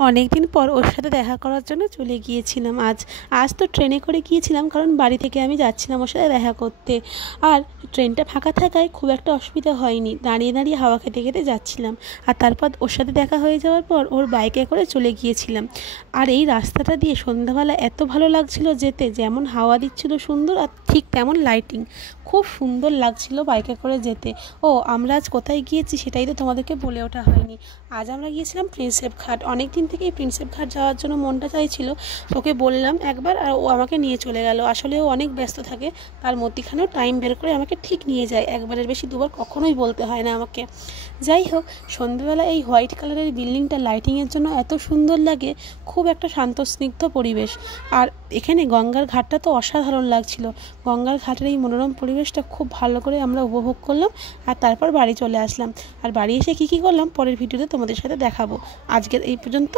অনেক দিন পর ওর সাথে দেখা করার জন্য চলে গিয়েছিলাম আজ তো ট্রেনে করে গিয়েছিলাম, কারণ বাড়ি থেকে আমি যাচ্ছিলাম ওর সাথে দেখা করতে। আর ট্রেনটা ফাঁকা থাকায় খুব একটা অসুবিধা হয়নি, দাঁড়িয়ে দাঁড়িয়ে হাওয়া খেতে খেতে যাচ্ছিলাম। আর তারপর ওর সাথে দেখা হয়ে যাওয়ার পর ওর বাইকে করে চলে গিয়েছিলাম। আর এই রাস্তাটা দিয়ে সন্ধ্যাবেলা এত ভালো লাগছিল যেতে, যেমন হাওয়া দিচ্ছিল সুন্দর, আর ঠিক তেমন লাইটিং, খুব সুন্দর লাগছিল বাইকে করে যেতে। ও আমরা আজ কোথায় গিয়েছি সেটাই তো তোমাদেরকে বলে ওঠা হয়নি। আজ আমরা গিয়েছিলাম প্রিন্সেপ ঘাট। অনেক দিন থেকেই প্রিন্সেপ ঘাট যাওয়ার জন্য মনটা চাইছিল, ওকে বললাম একবার, আর ও আমাকে নিয়ে চলে গেল। আসলে ও অনেক ব্যস্ত থাকে, তার মধ্যেখানেও টাইম বের করে আমাকে ঠিক নিয়ে যায়। একবারের বেশি দুবার কখনোই বলতে হয় না আমাকে। যাই হোক, সন্ধ্যেবেলা এই হোয়াইট কালারের বিল্ডিংটা লাইটিংয়ের জন্য এত সুন্দর লাগে, খুব একটা শান্ত স্নিগ্ধ পরিবেশ। আর এখানে গঙ্গার ঘাটটা তো অসাধারণ লাগছিল। গঙ্গার ঘাটের এই মনোরম পরিবেশটা খুব ভালো করে আমরা উপভোগ করলাম। আর তারপর বাড়ি চলে আসলাম। আর বাড়ি এসে কী কী করলাম পরের ভিডিওতে তোমাদের সাথে দেখাবো। আজকের এই পর্যন্ত।